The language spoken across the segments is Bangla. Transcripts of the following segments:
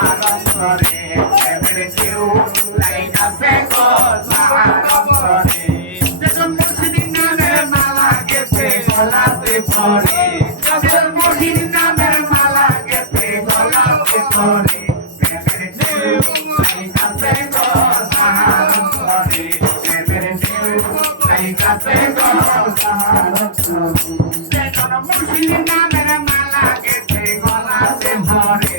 করে প্রেমের কেউ লাইগাছে গো সাহায্য করে যখন মুর্শিদিন নামের মালা গেছে গলাতে পড়ে যখন মুর্শিদিন নামের মালা গেছে গলাতে পড়ে প্রেমের কেউ লাইগাছে গো সাহায্য করে প্রেমের কেউ লাইগাছে গো সাহায্য করে যখন মুর্শিদিন নামের মালা গেছে গলাতে পড়ে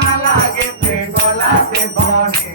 মালা গেছে গলাতে পড়ে